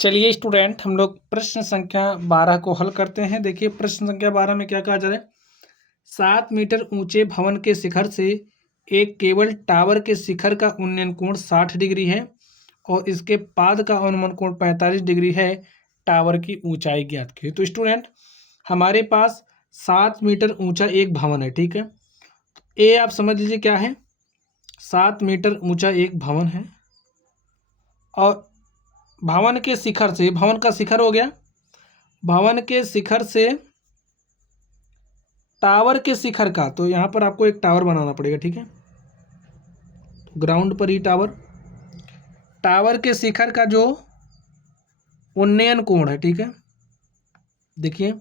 चलिए स्टूडेंट, हम लोग प्रश्न संख्या 12 को हल करते हैं। देखिए प्रश्न संख्या 12 में क्या कहा जा रहा है। 7 मीटर ऊंचे भवन के शिखर से एक केबल टावर के शिखर का उन्नयन कोण 60 डिग्री है और इसके पाद का अनुमान कोण 45 डिग्री है। टावर की ऊंचाई ज्ञात की। तो स्टूडेंट, हमारे पास 7 मीटर ऊंचा एक भवन है, ठीक है। ए आप समझ लीजिए क्या है। 7 मीटर ऊंचा एक भवन है और भवन के शिखर से, भवन का शिखर हो गया, भवन के शिखर से टावर के शिखर का, तो यहाँ पर आपको एक टावर बनाना पड़ेगा, ठीक है। ग्राउंड पर ही टावर, टावर के शिखर का जो उन्नयन कोण है, ठीक है। देखिए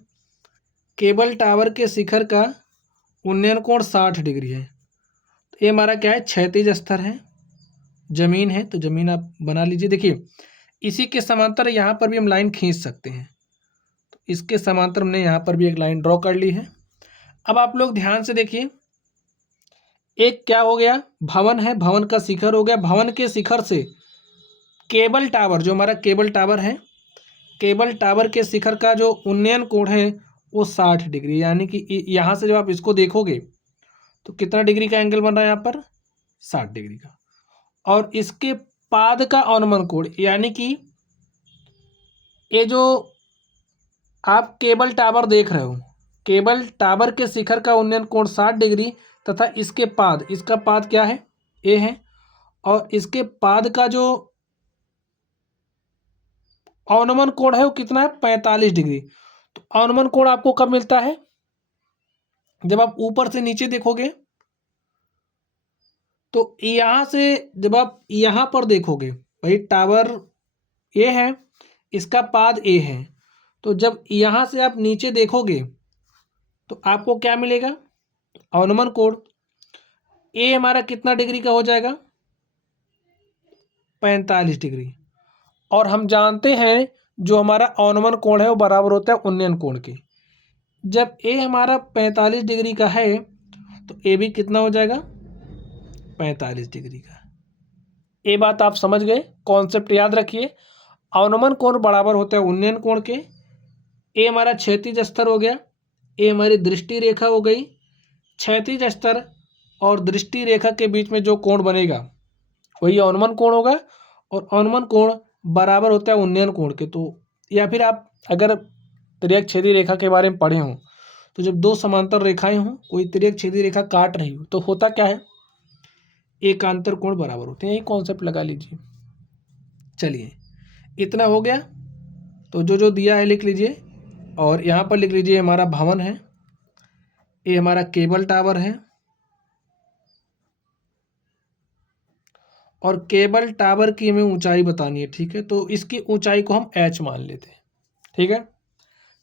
केबल टावर के शिखर का उन्नयन कोण 60 डिग्री है। तो ये हमारा क्या है, क्षैतिज स्तर है, जमीन है। तो जमीन आप बना लीजिए। देखिए इसी के समांतर यहाँ पर भी हम लाइन खींच सकते हैं। तो इसके समांतर हमने यहाँ पर भी एक लाइन ड्रॉ कर ली है। अब आप लोग ध्यान से देखिए, एक क्या हो गया, भवन है, भवन का शिखर हो गया। भवन के शिखर से केबल टावर, जो हमारा केबल टावर है, केबल टावर के शिखर का जो उन्नयन कोण है वो 60 डिग्री, यानी कि यहाँ से जब आप इसको देखोगे तो कितना डिग्री का एंगल बन रहा है यहाँ पर, 60 डिग्री का। और इसके पाद का अनुमान कोण, यानी कि ये जो आप केबल टावर देख रहे हो, केबल टावर के शिखर का उन्नयन कोण 60 डिग्री तथा इसके पाद, इसका पाद क्या है, ए है, और इसके पाद का जो अनुमान कोण है वो कितना है, 45 डिग्री। तो अनुमान कोण आपको कब मिलता है, जब आप ऊपर से नीचे देखोगे। तो यहाँ से जब आप यहाँ पर देखोगे, भाई टावर ए है, इसका पाद ए है, तो जब यहाँ से आप नीचे देखोगे तो आपको क्या मिलेगा, अनुमान कोण ए हमारा कितना डिग्री का हो जाएगा, 45 डिग्री। और हम जानते हैं जो हमारा अनुमान कोण है वो बराबर होता है उन्नयन कोण के। जब ए हमारा 45 डिग्री का है तो ए भी कितना हो जाएगा, 45 डिग्री का। ये बात आप समझ गए, कॉन्सेप्ट याद रखिए। अनुमान कोण बराबर होता है उन्नयन कोण के। ए हमारा क्षैतिज स्तर हो गया, ए हमारी दृष्टि रेखा हो गई। क्षैतिज स्तर और दृष्टि रेखा के बीच में जो कोण बनेगा वही अनुमान कोण होगा, और अनुमान कोण बराबर होता है उन्नयन कोण के। तो या फिर आप अगर तिर्यक छेदी रेखा के बारे में पढ़े हों, तो जब दो समांतर रेखाएं हों, कोई तिर्यक छेदी रेखा काट रही हो, तो होता क्या है, एकांतर कोण बराबर होते हैं। यही कॉन्सेप्ट लगा लीजिए। चलिए इतना हो गया, तो जो जो दिया है लिख लीजिए, और यहाँ पर लिख लीजिए हमारा भवन है, ये हमारा केबल टावर है, और केबल टावर की हमें ऊंचाई बतानी है, ठीक है। तो इसकी ऊंचाई को हम h मान लेते हैं, ठीक है।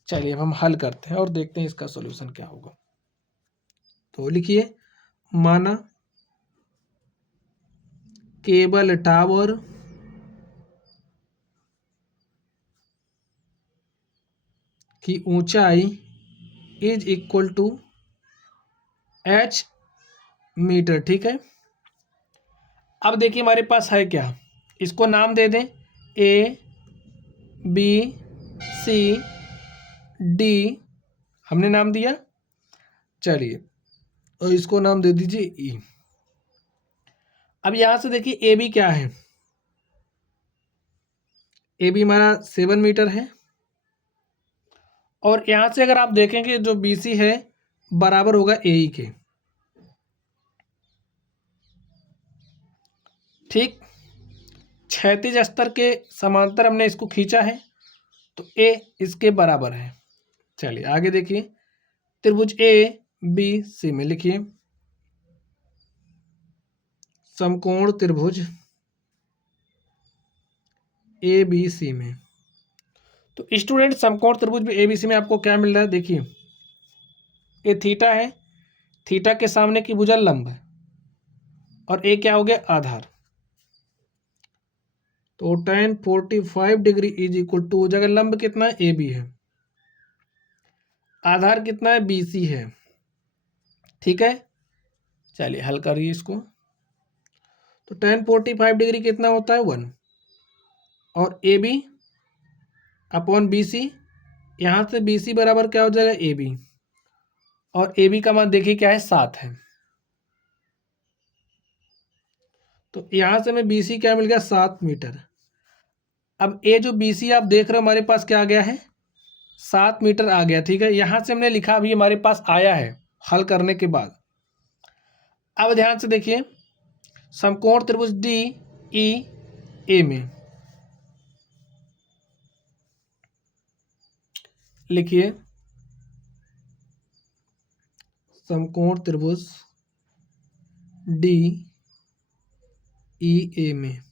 चलिए अब हम हल करते हैं और देखते हैं इसका सॉल्यूशन क्या होगा। तो लिखिए, माना केबल टावर की ऊंचाई is equal to h metre, ठीक है। अब देखिए हमारे पास है क्या, इसको नाम दे दें ए बी सी डी, हमने नाम दिया। चलिए और इसको नाम दे दीजिए ई। अब यहां से देखिए ए बी क्या है, ए बी हमारा 7 मीटर है, और यहां से अगर आप देखेंगे जो बी सी है बराबर होगा ए ई के, ठीक। क्षैतिज स्तर के समांतर हमने इसको खींचा है, तो ए इसके बराबर है। चलिए आगे देखिए, त्रिभुज ए बी सी में लिखिए, समकोण त्रिभुज ए बी सी में। तो स्टूडेंट समकोण त्रिभुज में ए बी सी में आपको क्या मिल रहा है, देखिए ये थीटा है, थीटा के सामने की भुजा लंब है, और ए क्या हो गया, आधार। तो tan 45 degree is equal to, जगह लंब कितना है, ए बी है, आधार कितना है, बी सी है, ठीक है। चलिए हल करिए इसको। तो tan 45 डिग्री कितना होता है, 1, और A B upon B C, यहाँ से बी सी बराबर क्या हो जाएगा ए बी, और ए बी का मान देखिए क्या है 7 है। तो यहाँ से हमें बी सी क्या मिल गया 7 मीटर। अब ए जो बी सी आप देख रहे हो हमारे पास क्या आ गया है 7 मीटर आ गया, ठीक है। यहाँ से हमने लिखा अभी हमारे पास आया है हल करने के बाद। अब ध्यान से देखिए समकोण त्रिभुज डी ई ए में लिखिए समकोण त्रिभुज डी ई ए में।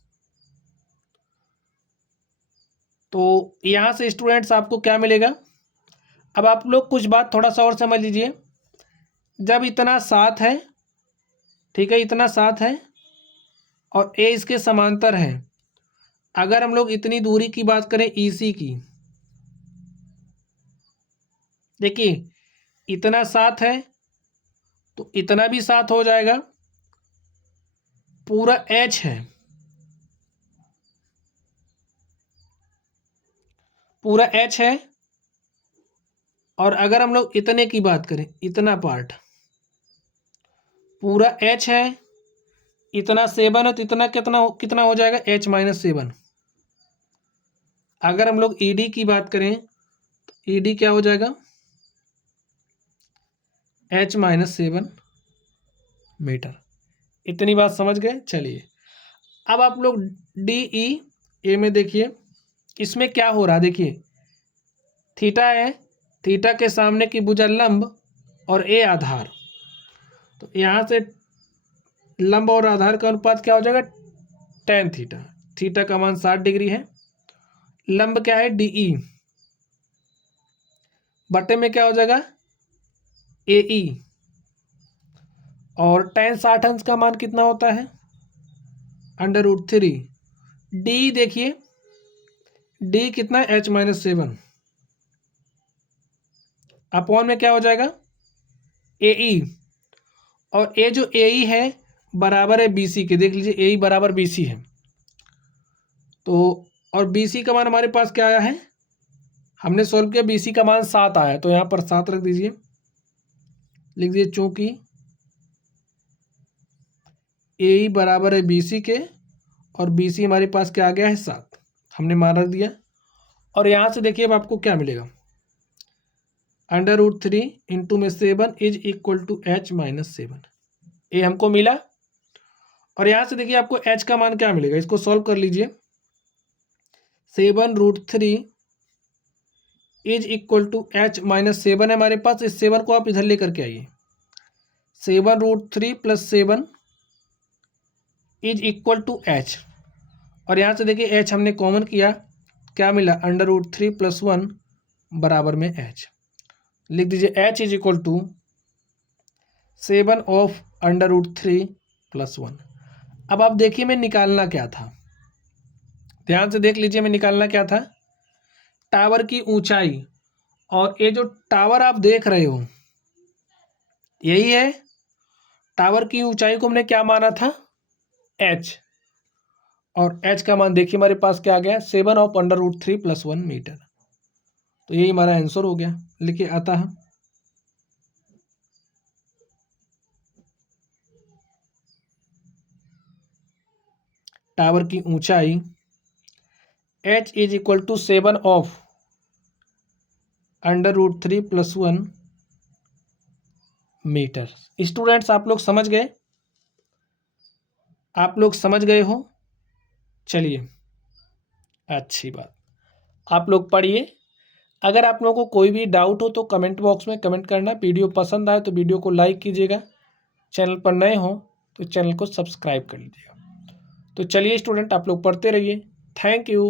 तो यहाँ से स्टूडेंट्स आपको क्या मिलेगा, अब आप लोग कुछ बात थोड़ा सा और समझ लीजिए। जब इतना 7 है, ठीक है, इतना 7 है और ए इसके समांतर है, अगर हम लोग इतनी दूरी की बात करें ई सी की, देखिए इतना 7 है तो इतना भी 7 हो जाएगा, पूरा एच है, पूरा एच है। और अगर हम लोग इतने की बात करें, इतना पार्ट पूरा एच है, इतना 7 है तो इतना कितना कितना हो जाएगा एच माइनस 7। अगर हम लोग ईडी की बात करें तो ईडी क्या हो जाएगा एच माइनस 7 मीटर। इतनी बात समझ गए। चलिए अब आप लोग डी ई ए में देखिए इसमें क्या हो रहा है। देखिए थीटा है, थीटा के सामने की भुजा लंब और ए आधार, तो यहाँ से लंब और आधार का अनुपात क्या हो जाएगा tan थीटा। थीटा का मान 60 डिग्री है, लंब क्या है डी ई, बटे में क्या हो जाएगा ए ई, और tan 60 अंश का मान कितना होता है √3। डी देखिए डी कितना एच माइनस 7 अपॉन में क्या हो जाएगा ए ई, और ए जो ए ई है बराबर है बी सी के, देख लीजिए ए ई बराबर बी सी है। तो और बी सी का मान हमारे पास क्या आया है, हमने सॉल्व किया बी सी का मान 7 आया, तो यहाँ पर 7 रख दीजिए, लिख दीजिए चूंकि ए ई बराबर है बी सी के और बी सी हमारे पास क्या आ गया है 7, हमने मान रख दिया। और यहाँ से देखिए अब आपको क्या मिलेगा √3 इंटू में 7 is equal to H minus 7, ये हमको मिला। और यहाँ से देखिए आपको एच का मान क्या मिलेगा, इसको सॉल्व कर लीजिए। 7√3 is equal to H minus 7 है हमारे पास, इस 7 को आप इधर लेकर के आइए। 7√3 + 7 इज इक्वल टू एच, और यहाँ से देखिए एच हमने कॉमन किया, क्या मिला √3 + 1 बराबर में एच। लिख दीजिए H is equal to 7 of √3 + 1। अब आप देखिए मैं निकालना क्या था, ध्यान से देख लीजिए मैं निकालना क्या था, टावर की ऊंचाई। और ये जो टावर आप देख रहे हो यही है, टावर की ऊंचाई को हमने क्या माना था एच, और एच का मान देखिए हमारे पास क्या आ गया 7 ऑफ √3 + 1 मीटर। तो यही हमारा आंसर हो गया। लिखिए अतः टावर की ऊंचाई h is equal to 7 of √3 + 1 metre. Students आप लोग समझ गए, आप लोग समझ गए हो। चलिए अच्छी बात, आप लोग पढ़िए। अगर आप लोगों को कोई भी डाउट हो तो कमेंट बॉक्स में कमेंट करना। वीडियो पसंद आए तो वीडियो को लाइक कीजिएगा, चैनल पर नए हो तो चैनल को सब्सक्राइब कर लीजिएगा। तो चलिए स्टूडेंट आप लोग पढ़ते रहिए। Thank you.